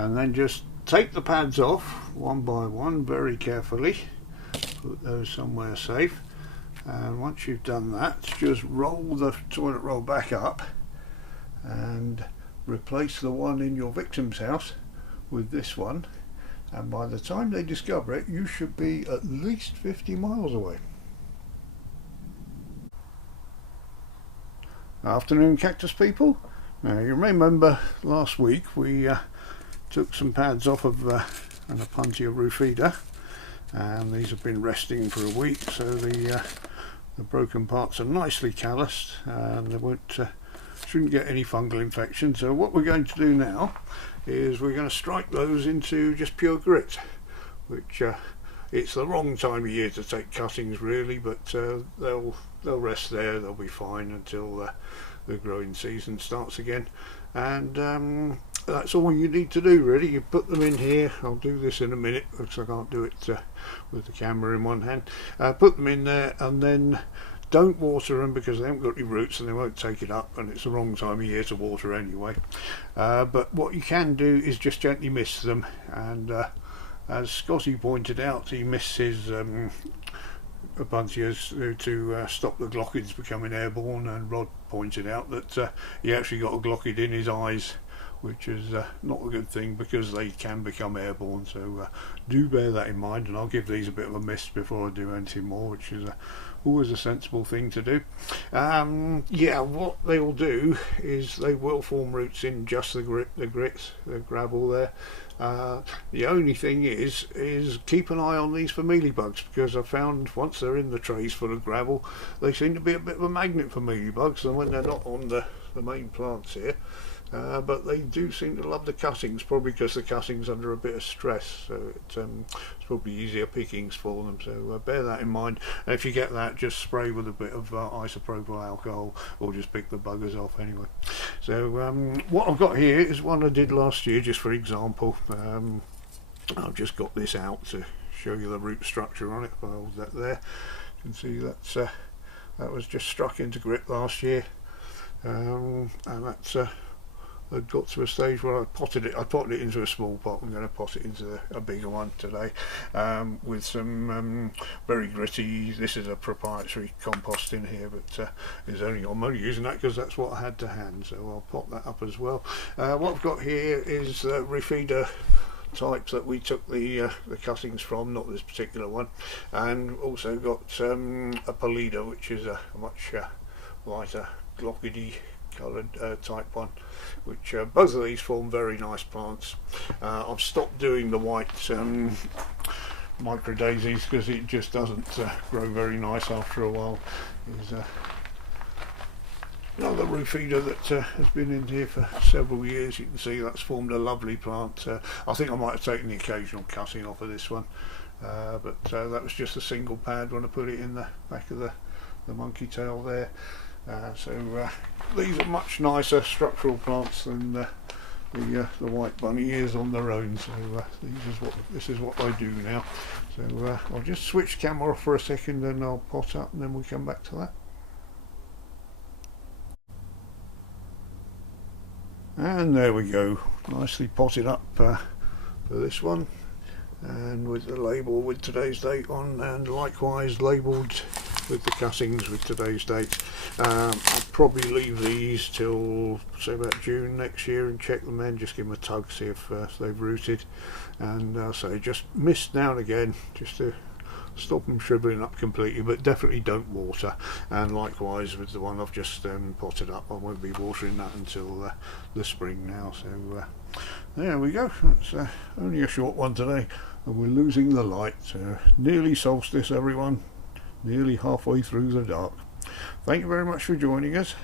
and then just take the pads off one by one very carefully, put those somewhere safe, and once you've done that, just roll the toilet roll back up and replace the one in your victim's house with this one, and by the time they discover it, you should be at least 50 miles away. Afternoon, Cactus people. Now, you remember last week we took some pads off of an Opuntia roof feeder, and these have been resting for a week, so the broken parts are nicely calloused and they shouldn't get any fungal infection. So what we're going to do now is we're going to strike those into just pure grit, which it's the wrong time of year to take cuttings really, but they'll rest there, they'll be fine until the growing season starts again. And that's all you need to do really. You put them in here. I'll do this in a minute because I can't do it with the camera in one hand. Put them in there and then don't water them because they haven't got any roots and they won't take it up, and it's the wrong time of year to water anyway. But what you can do is just gently mist them, and as Scotty pointed out, he missed his Opuntias to stop the glockids becoming airborne, and Rod pointed out that he actually got a glockid in his eyes, which is not a good thing because they can become airborne. So do bear that in mind, and I'll give these a bit of a mist before I do anything more, which is always a sensible thing to do. Yeah, what they will do is they will form roots in just the grits, the gravel there. The only thing is keep an eye on these for mealybugs, because I found once they're in the trays full of gravel, they seem to be a bit of a magnet for mealybugs, and when they're not on the main plants here. But they do seem to love the cuttings, probably because the cuttings under a bit of stress, so it's probably easier pickings for them. So bear that in mind, and if you get that, just spray with a bit of isopropyl alcohol, or just pick the buggers off anyway. So what I've got here is one I did last year, just for example. I've just got this out to show you the root structure on it. If I hold that there, you can see that was just struck into grit last year, and that's I'd got to a stage where I potted it into a small pot. I'm going to pot it into a bigger one today, with some very gritty, this is a proprietary compost in here, but I'm only using that because that's what I had to hand, so I'll pot that up as well. What I've got here is refeeder types that we took the cuttings from, not this particular one, and also got a Polida, which is a much lighter glockidy coloured type one, which both of these form very nice plants. I've stopped doing the white micro daisies because it just doesn't grow very nice after a while. There's another roof feeder that has been in here for several years. You can see that's formed a lovely plant. I think I might have taken the occasional cutting off of this one, but that was just a single pad when I put it in the back of the monkey tail there. So these are much nicer structural plants than the white bunny ears on their own. So this is what I do now. So I'll just switch camera off for a second and I'll pot up, and then we'll come back to that. And there we go, nicely potted up for this one, and with the label with today's date on, and likewise labelled with the cuttings with today's date. I'll probably leave these till say about June next year and check them then, just give them a tug, see if they've rooted, and so just mist now and again just to stop them shriveling up completely, but definitely don't water. And likewise with the one I've just potted up, I won't be watering that until the spring now. So there we go, that's only a short one today, and we're losing the light. Nearly solstice everyone, nearly halfway through the dark. Thank you very much for joining us.